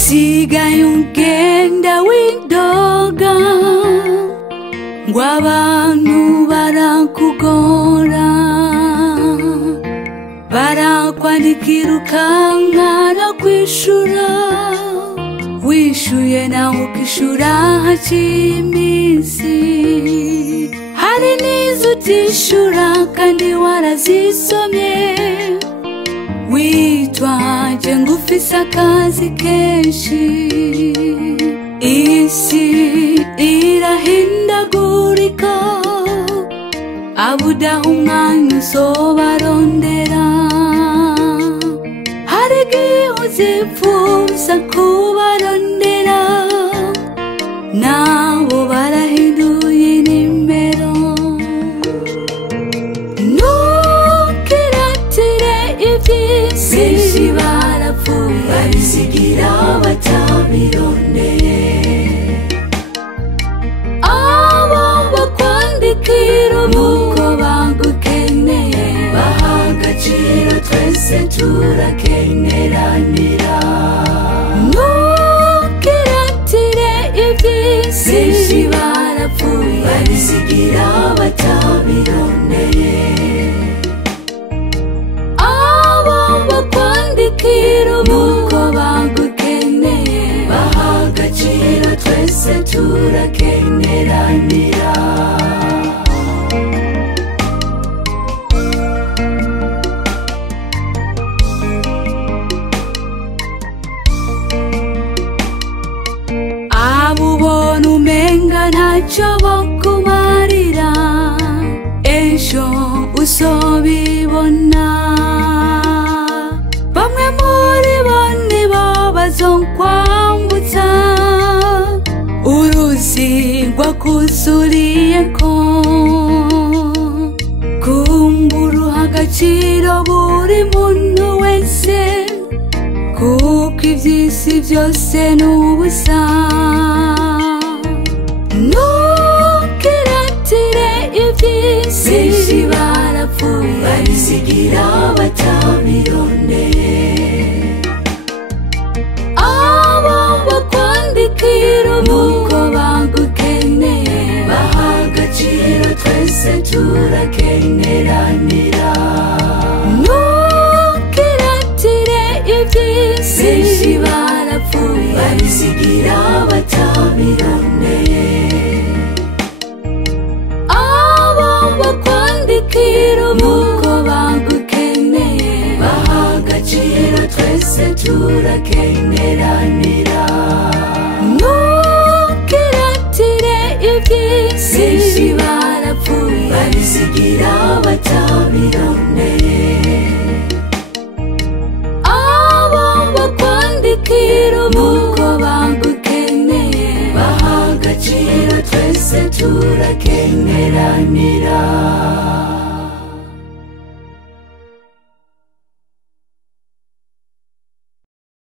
usigaye ugenda widoga ngo abantu barakugora, barakwandikira ukankana kwishura, wishuye nawe ukishura haciye iminsi. Hari n'izo utishura kandi warazisomye, witwaje ngo ufise akazi kenshi. Isi irahindagurika, abudaha umwanya uzobarondera. Hari igihe uzipfuza kubarondera, nabo barahinduye inimero. Ntukiratire ivy'isi, benshi barapfuye babisigira batabirondeye. Abo bakwandikira nuko bagukeneye, baha agaciro twese turakeneranira. Ntukiratire ivy'isi, benshi barapfuye babisigira batabirondeye. Abo bakwandikira nuko bagukeneye, baha agaciro twese turakeneranira. Abo ubona umenga ntacyo bokumarira, ejo uzobibona. Bamwe muri bo nibo bazonkwambutsa uruzi rwakuzuriyeko. Kumbura uha agaciro buri muntu wese, kuko ivy'isi vyose n'ubusa. Ntukiratire ivy'isi, benshi barapfuye babisigira batabirondeye. Abo bakwandikira nuko bagukeneye, baha agaciro twese turakeneranira. Ntukiratire ivy'isi, benshi barapfuye babisigira batabirondeye. Abo bakwandikira nuko bagukeneye, baha agaciro twese turakeneranira. Ntukiratire ivy'isi, benshi barapfuye babisigira batabirondeye.